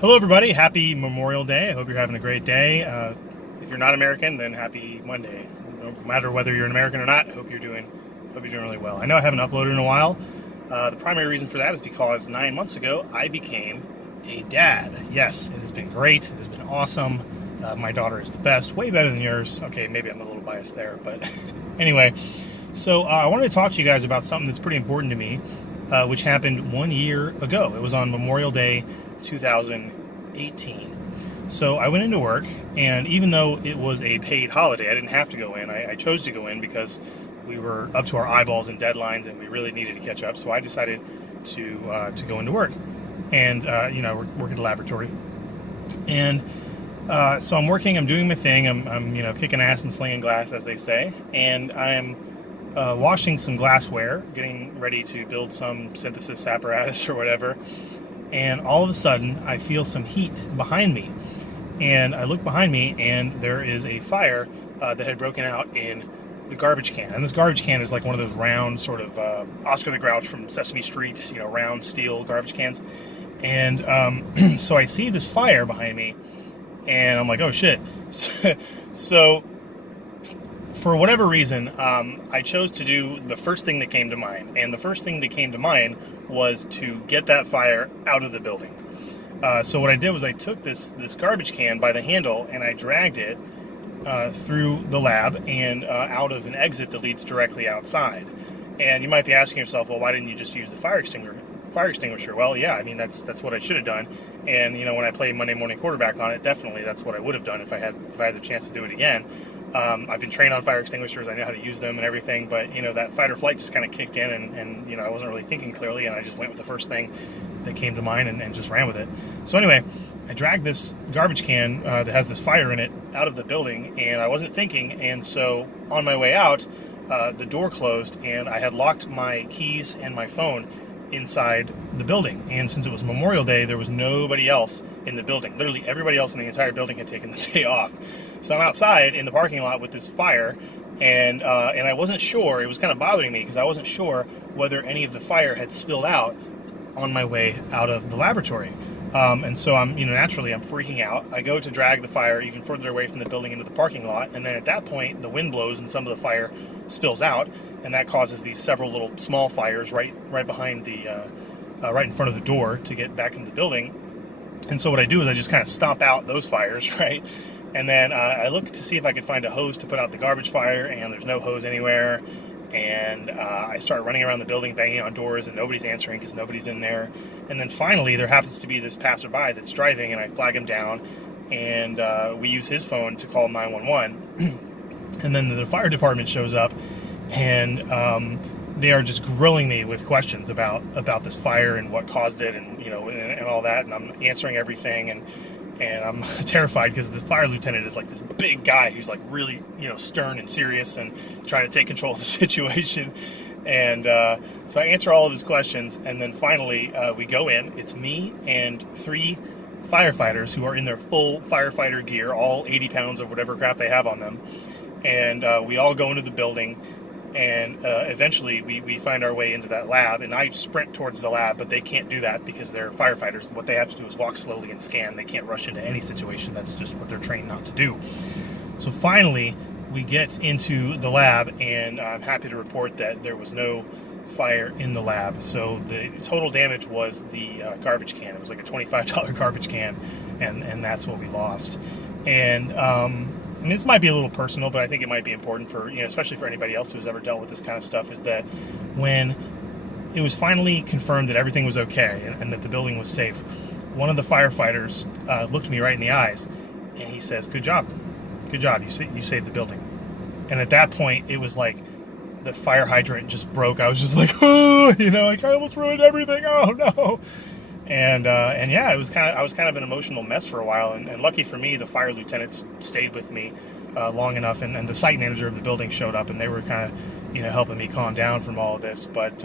Hello everybody, happy Memorial Day. I hope you're having a great day. If you're not American, then happy Monday. No matter whether you're an American or not, I hope you're doing really well. I know I haven't uploaded in a while. The primary reason for that is because 9 months ago, I became a dad. Yes, it has been great. It has been awesome. My daughter is the best, way better than yours. Okay, maybe I'm a little biased there, but anyway. So I wanted to talk to you guys about something that's pretty important to me, which happened 1 year ago. It was on Memorial Day 2018. So I went into work, and even though it was a paid holiday, I didn't have to go in. I chose to go in because we were up to our eyeballs in deadlines and we really needed to catch up. So I decided to go into work, and work at the laboratory. And so I'm working, I'm doing my thing, I'm kicking ass and slinging glass, as they say, and I'm washing some glassware, getting ready to build some synthesis apparatus or whatever. And all of a sudden, I feel some heat behind me. And I look behind me, and there is a fire that had broken out in the garbage can. And this garbage can is like one of those round, sort of Oscar the Grouch from Sesame Street, round steel garbage cans. And so I see this fire behind me, and I'm like, oh shit. So for whatever reason, I chose to do the first thing that came to mind. And the first thing that came to mind was to get that fire out of the building. So what I did was I took this garbage can by the handle, and I dragged it through the lab and out of an exit that leads directly outside. And you might be asking yourself, well, why didn't you just use the fire extinguisher? Well, yeah, I mean, that's what I should have done. And when I played Monday morning quarterback on it, definitely that's what I would have done if I had the chance to do it again. I've been trained on fire extinguishers. I know how to use them and everything, but that fight or flight just kind of kicked in, and I wasn't really thinking clearly, and I just went with the first thing that came to mind and just ran with it. So anyway, I dragged this garbage can that has this fire in it out of the building, and I wasn't thinking, and so on my way out, the door closed, and I had locked my keys and my phone inside the building. And since it was Memorial Day, there was nobody else in the building. Literally everybody else in the entire building had taken the day off. So I'm outside in the parking lot with this fire, and I wasn't sure. It was kind of bothering me because I wasn't sure whether any of the fire had spilled out on my way out of the laboratory. And so I'm naturally I'm freaking out. I go to drag the fire even further away from the building into the parking lot, and then at that point the wind blows and some of the fire spills out, and that causes these several little small fires right behind the right in front of the door to get back into the building. And so what I do is I just kind of stomp out those fires, right? And then I look to see if I could find a hose to put out the garbage fire, and there's no hose anywhere. And I start running around the building, banging on doors, and nobody's answering because nobody's in there. And then finally, there happens to be this passerby that's driving, and I flag him down, and we use his phone to call 911. And then the fire department shows up, and they are just grilling me with questions about this fire and what caused it, and and all that. And I'm answering everything, and I'm terrified because this fire lieutenant is like this big guy who's like really stern and serious and trying to take control of the situation. And so I answer all of his questions, and then finally we go in. It's me and 3 firefighters who are in their full firefighter gear, all 80 pounds of whatever crap they have on them. And we all go into the building, and eventually we find our way into that lab, and I sprint towards the lab, but they can't do that because they're firefighters. What they have to do is walk slowly and scan. They can't rush into any situation. That's just what they're trained not to do. So finally, we get into the lab, and I'm happy to report that there was no fire in the lab. So the total damage was the garbage can. It was like a $25 garbage can, and that's what we lost. And this might be a little personal, but I think it might be important for, especially for anybody else who's ever dealt with this kind of stuff, is that when it was finally confirmed that everything was okay and that the building was safe, one of the firefighters looked me right in the eyes, and he says, good job, you saved the building. And at that point, it was like the fire hydrant just broke. I was just like, oh, like I almost ruined everything, oh no. And yeah, I was kind of an emotional mess for a while, and lucky for me, the fire lieutenants stayed with me long enough, and the site manager of the building showed up, and they were kind of helping me calm down from all of this. But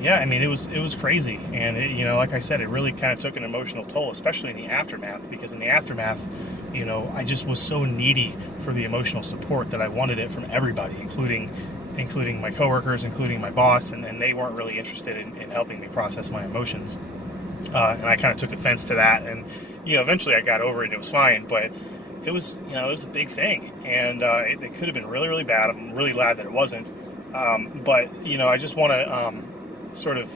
yeah, I mean, it was crazy, and like I said, it really kind of took an emotional toll, especially in the aftermath, because in the aftermath, I just was so needy for the emotional support that I wanted it from everybody, including my coworkers, including my boss, and they weren't really interested in helping me process my emotions. and I kind of took offense to that. And eventually I got over it and it was fine. But it was it was a big thing, and it could have been really, really bad. I'm really glad that it wasn't. But I just want to sort of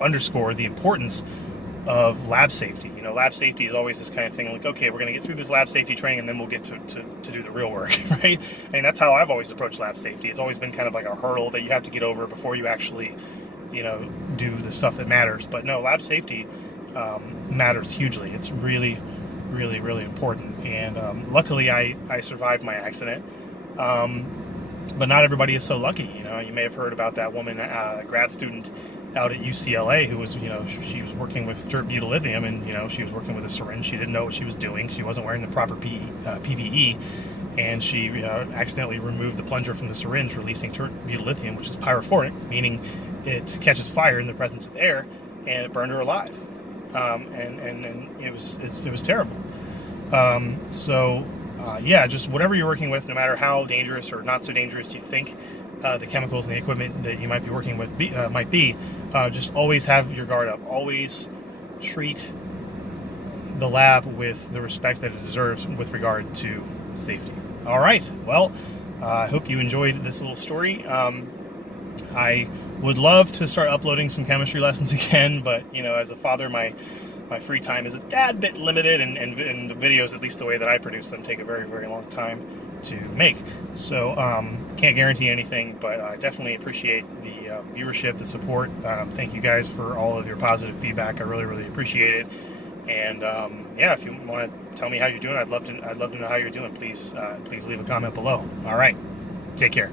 underscore the importance of lab safety. Lab safety is always this kind of thing, like, okay, we're going to get through this lab safety training and then we'll get to do the real work, right? I mean, that's how I've always approached lab safety. It's always been kind of like a hurdle that you have to get over before you actually, do the stuff that matters. But no, lab safety matters hugely. It's really, really, really important. And luckily, I survived my accident. But not everybody is so lucky. You may have heard about that woman, grad student out at UCLA, who was, she was working with dirt butyllithium, and she was working with a syringe. She didn't know what she was doing. She wasn't wearing the proper PPE, and she accidentally removed the plunger from the syringe, releasing dirt butyllithium, which is pyrophoric, meaning it catches fire in the presence of air, and it burned her alive. And it was terrible. Yeah, just whatever you're working with, no matter how dangerous or not so dangerous you think the chemicals and the equipment that you might be working with might be, just always have your guard up. Always treat the lab with the respect that it deserves with regard to safety. All right, well, I hope you enjoyed this little story. I would love to start uploading some chemistry lessons again, but as a father, my free time is a tad bit limited, and the videos, at least the way that I produce them, take a very, very long time to make. So can't guarantee anything, but I definitely appreciate the viewership, the support. Thank you guys for all of your positive feedback. I really, really appreciate it. And yeah, if you want to tell me how you're doing, I'd love to know how you're doing. Please leave a comment below. All right, take care.